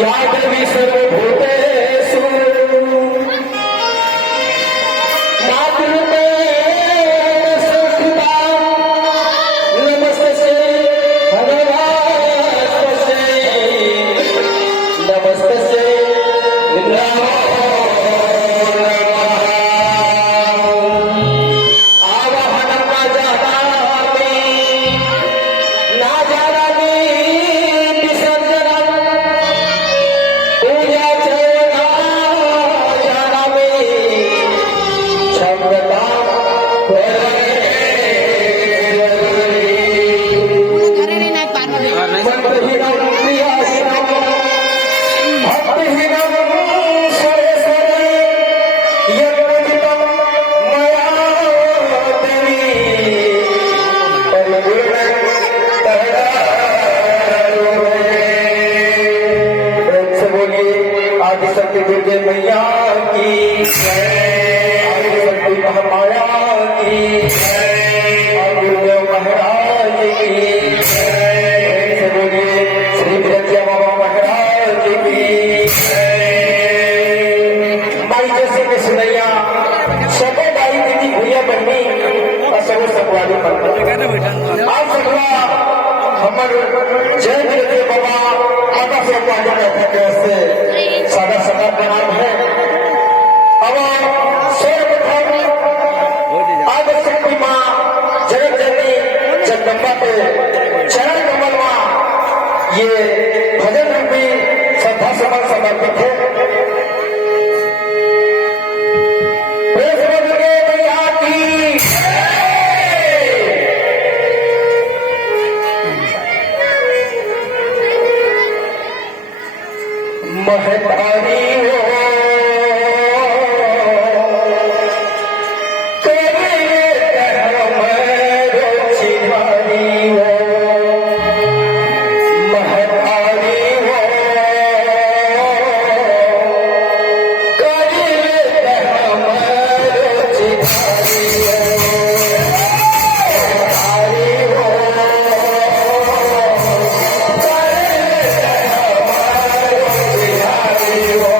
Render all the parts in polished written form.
यादवी सर्वभूतेषु मातृरूपेण संस्थिता नमस्तस्यै भगवतस्यै नमस्तस्यै नमो नमः आवाहनं न जानामि न जानामि विसर्जनं पूजा आदिशक्ति दुर्गे मैया की आदिशक्ति महामाया की गुरुदेव महाराज की श्री विद्या बाबा महाराज की माई जैसे में सुनैया सबे गाई दीदी भैया बहनी असर सकवादी आप सकवा हमर जय गुरुदेव बाबा आका से पाजा बैठा के वास्ते सादा सदा प्रणाम है। अब सर्वप्रथम आदिशक्ति माँ जगत जननी जगदम्बा के चरण कमल माँ ये भजन रूपी श्रद्धा सुमन समर्पित है। दुर्गे मैया की महतारी हो तेरे धर्म रोचिहारी हो महतारी हो तेरे धर्म रोचिहारी हो महतारी हो तेरे धर्म रोचिहारी हो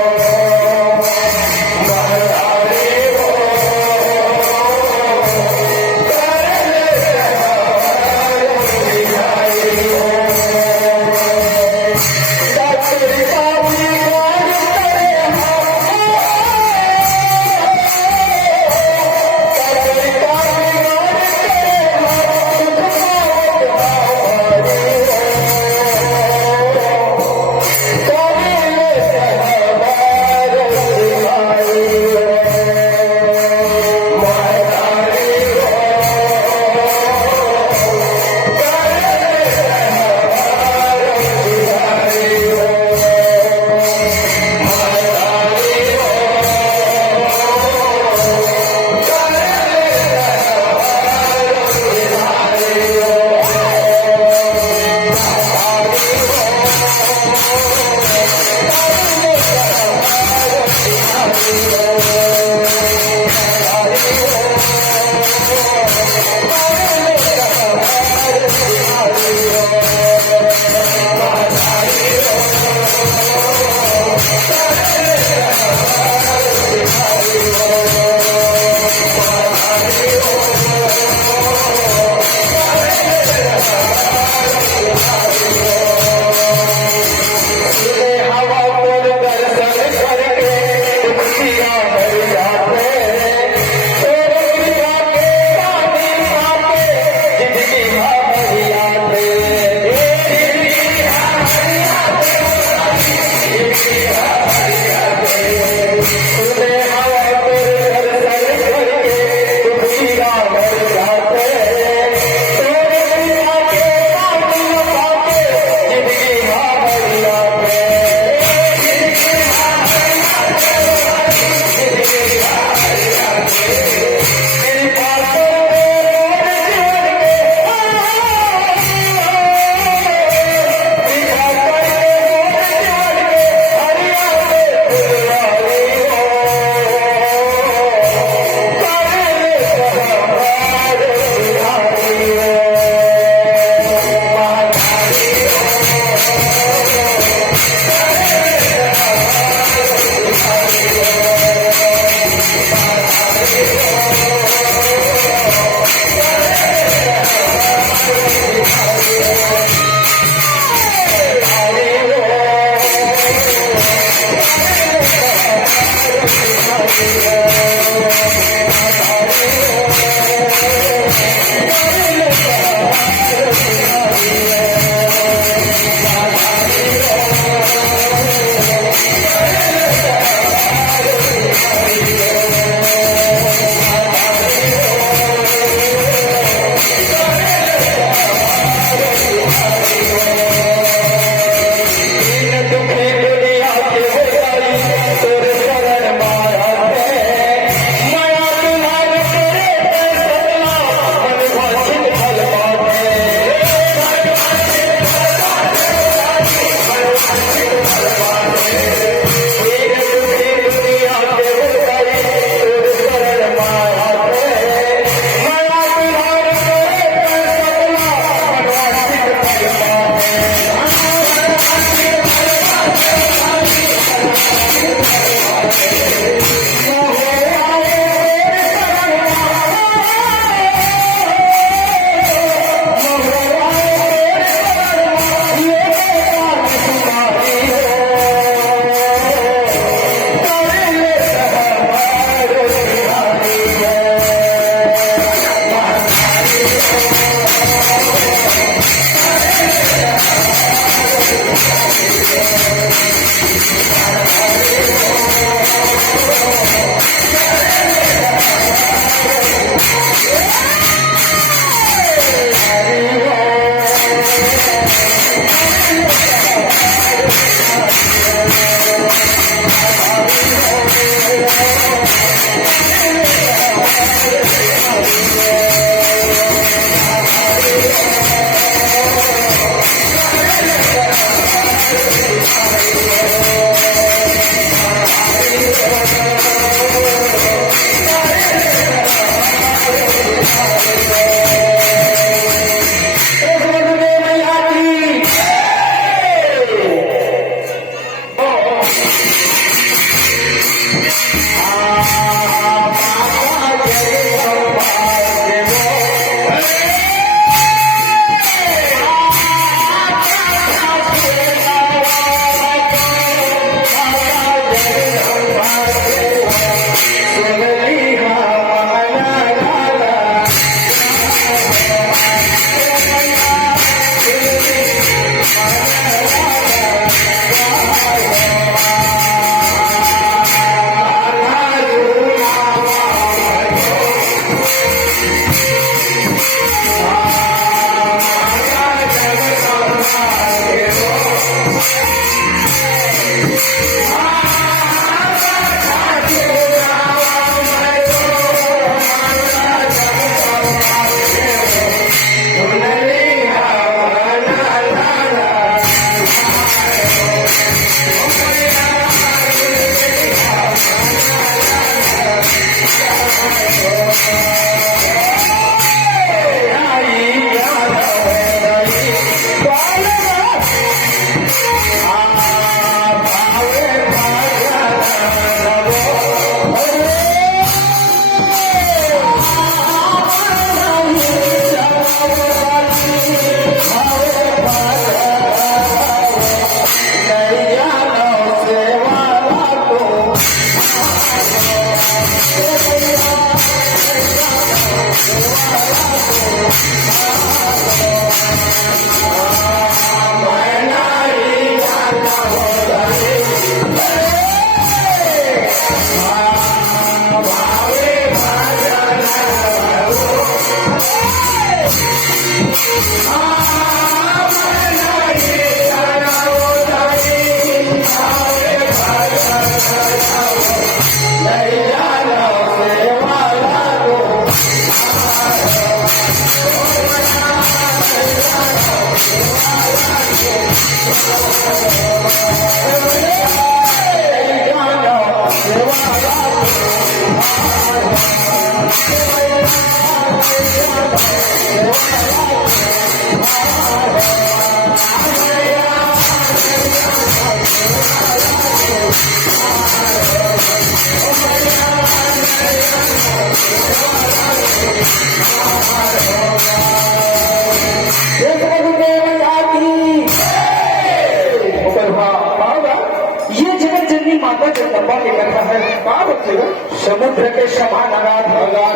समुद्र के समान अगाध होगा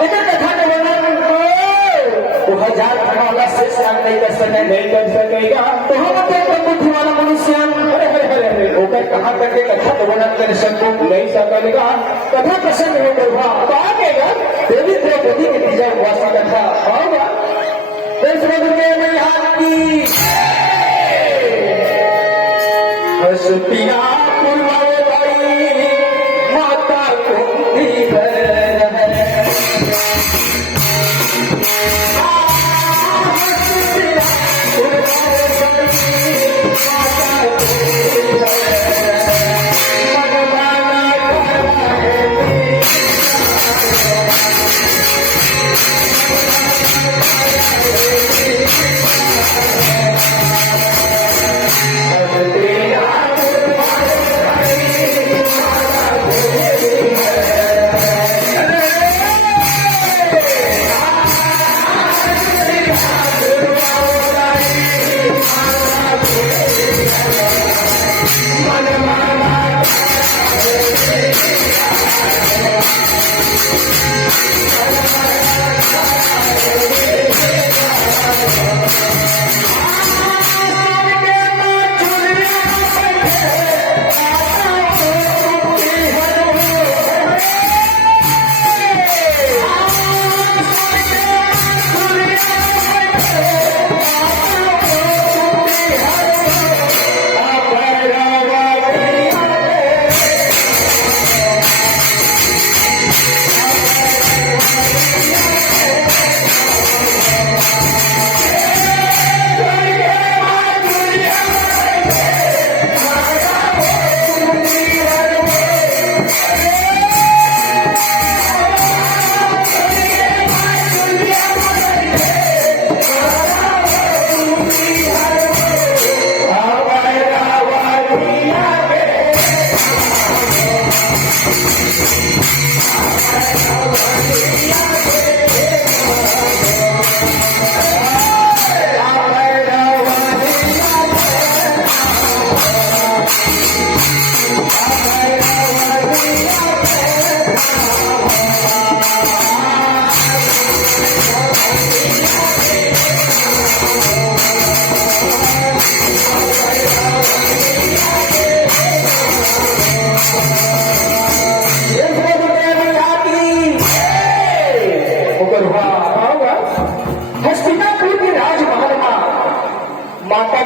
लेकिन कथा का वर्णन वो 1000 वाला शेष नाग नहीं कर सकेगा तो हम अपने बुद्धि वाला मनुष्य होकर कहाँ करके कथा का वर्णन कर सकूं नहीं सकेगा कथा प्रसन्न होकर तो आगेगा देवी द्रौपदी के तीजा उपासना कथा होगा समुद्र के मैया की हसपिया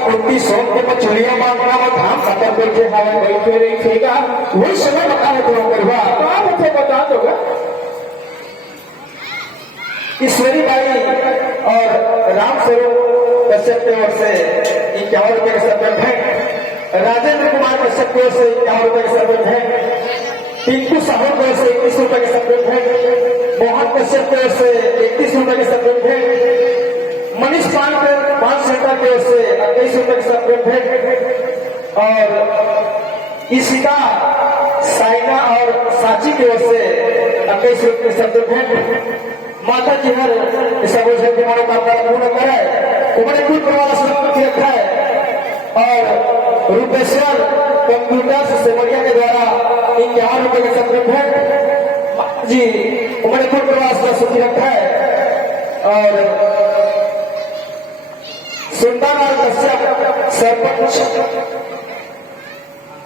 कुर्ती सोन के मछलियां मांगना में धाम खतर बैठे हाल बैठे रही थेगा वही समय बता है तो करवा तो आप मुझे बता दोगा ईश्वरी बाई और राम स्वरूप कश्यप से 51 रुपए का सर्वेंट है राजेंद्र कुमार कश्यप से 51 रुपए का सर्वेंट है टिंकू साहू से 21 रुपए का सर्वेंट है मोहन कश्यप की ओर से 31 रुपए के सप्रेम भेंट, मनीष पान के 5 सेंटर की ओर से 28 रुपए के सप्रेम भेंट और इशिका साइना और साची की ओर से 28 रुपए के सप्रेम भेंट। माता जी हर सब की मनोकामना पूर्ण करे, उन्होंने कुल परिवार सुरक्षित रखा है और रूपेश्वर कंप्यूटर सेवरिया के द्वारा 51 रुपए के सप्रेम भेंट जी उन्होंने कुल परिवार सुखी रखा है और सुल्तान कश्यप सरपंच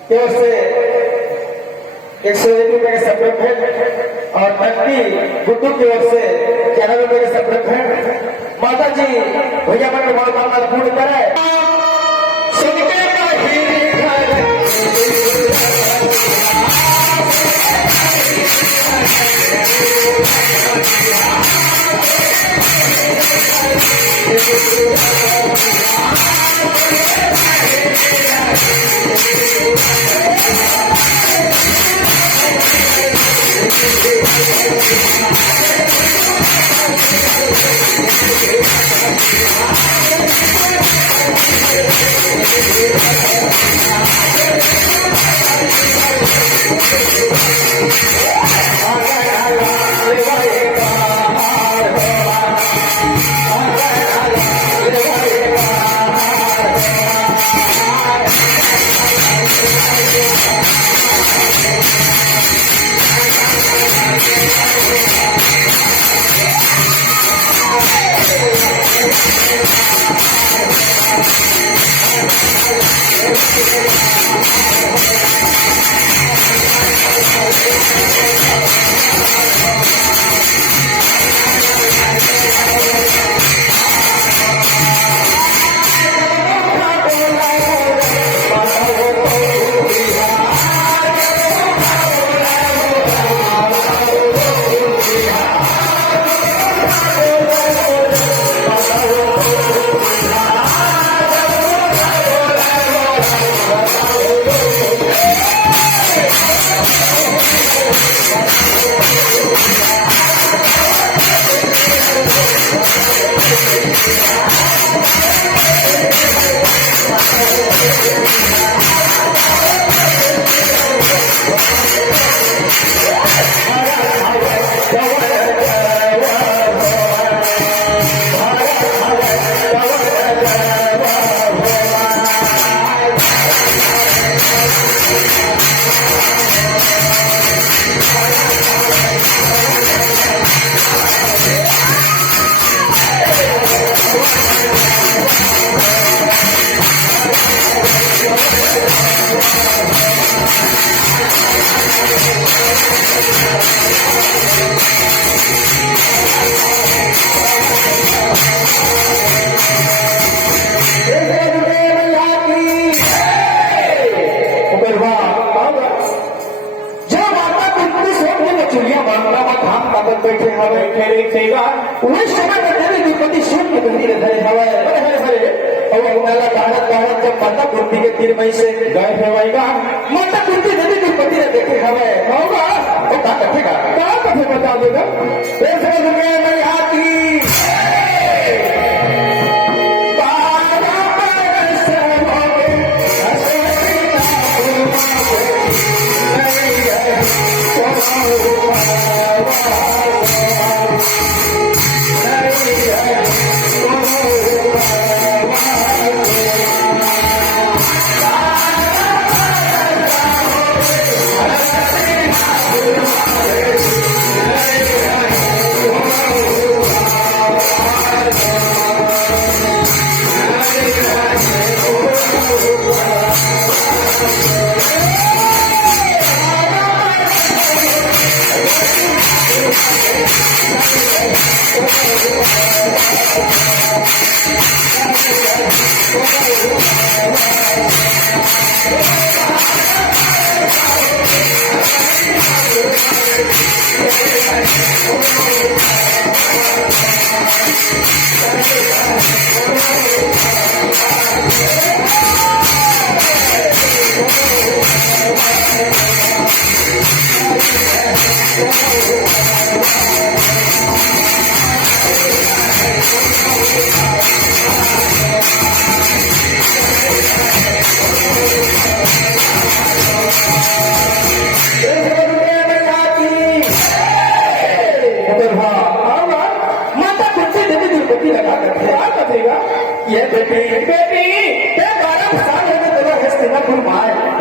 की ओर से 101 रुपए के सप्रेम भेंट और नंदी गुड्डू की ओर से 11 रुपए के सप्रेम भेंट। माता जी भैया मन की मनोकामना पूर्ण करे। सुनके कहीं घर बैठे हवे ठहरे सेवा उस समय में देवी द्रौपदी शून्य गंभीर धरे हवे हरे हरे और उनाला भारत भारत जब माता कुंती के तीर मई से गए हवेगा माता कुंती देवी द्रौपदी ने देखे हवे होगा वो का कथेगा क्या कथे बता देगा ऐसे दुनिया में आती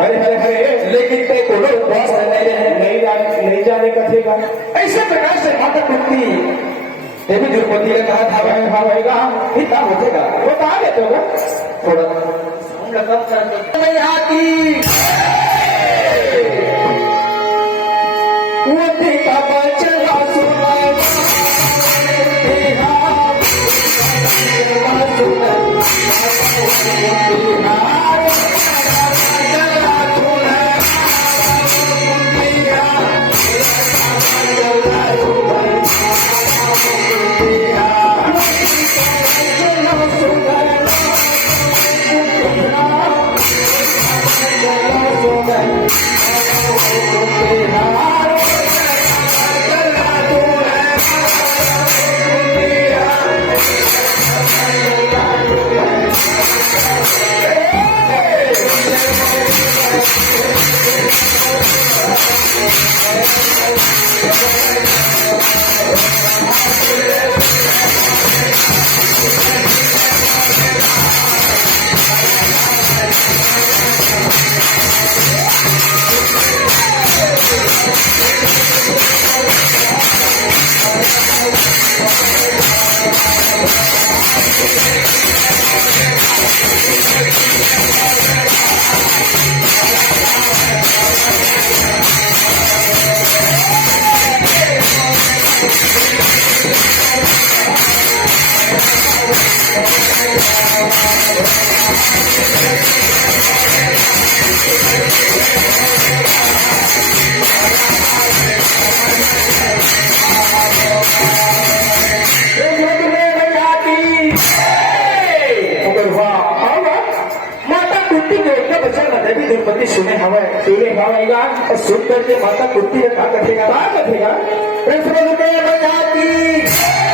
हरे हरे हरे लेकिन ते कोनो उपवास नहीं जाने कथेगा। ऐसे प्रकार से माता कुंती देवी द्रौपदी ने कहा था वह भावेगा इतना होतेगा बता देते होगा थोड़ा हम लोग कब करते नहीं आती वो देखा बचला सुना द्रौपदी सुने हवाएगा और सुन करके माता कुंती ने कहा कथेगा कथेगा बजाती